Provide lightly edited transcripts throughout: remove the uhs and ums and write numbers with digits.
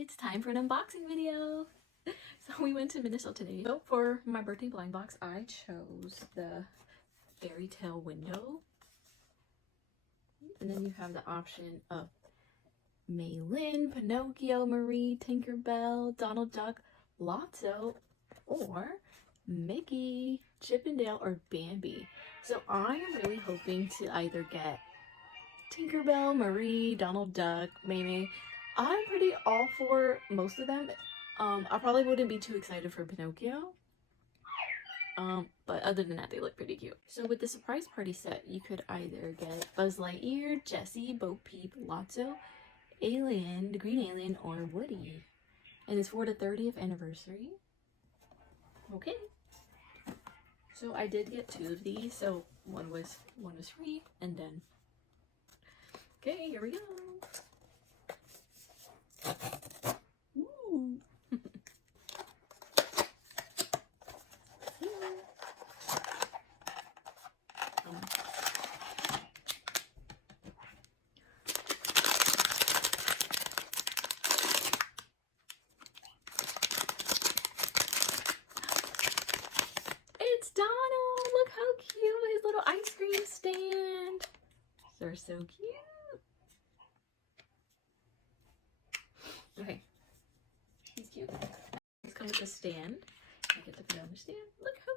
It's time for an unboxing video. So we went to Miniso today. So for my birthday blind box, I chose the fairytale window. And then you have the option of Maylin, Pinocchio, Marie, Tinkerbell, Donald Duck, Lotso, or Mickey, Chip and Dale, or Bambi. So I am really hoping to either get Tinkerbell, Marie, Donald Duck, May. I'm pretty all for most of them. I probably wouldn't be too excited for Pinocchio. But other than that, they look pretty cute. So with the surprise party set, you could either get Buzz Lightyear, Jessie, Bo Peep, Lotso, Alien, the Green Alien, or Woody. And it's for the 30th anniversary. Okay. So I did get 2 of these. So one was free, and then okay, here we go. Ooh. It's Donald! Look how cute! His little ice cream stand. They're so cute. Okay. He's cute. Let's come with a stand. I get to put it on the stand. Look how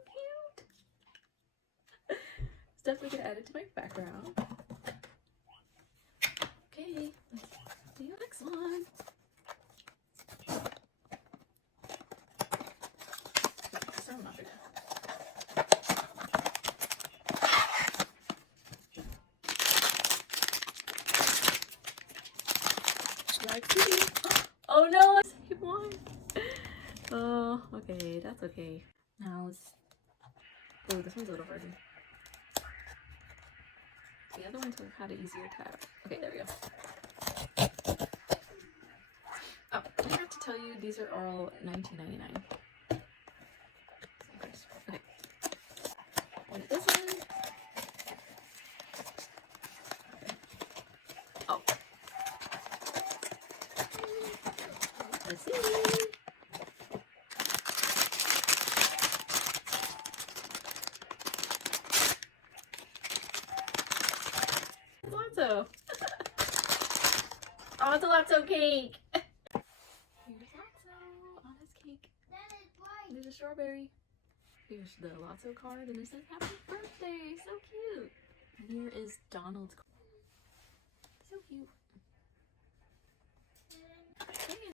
cute! It's definitely gonna add it to my background. Okay, let's do the next one. So I'm not gonna. Oh no, I saved one. Oh, okay, that's okay. Now let's. Oh, this one's a little harder. The other ones had an easier tab. Okay, there we go. Oh, I have to tell you, these are all $19.99. Okay. And this one. Oh. Let's see. Lotso. Oh, it's a Lotso cake. Here's Lotso on his cake. There's a strawberry. Here's the Lotso card, and it says happy birthday. So cute. And here is Donald's card. So cute.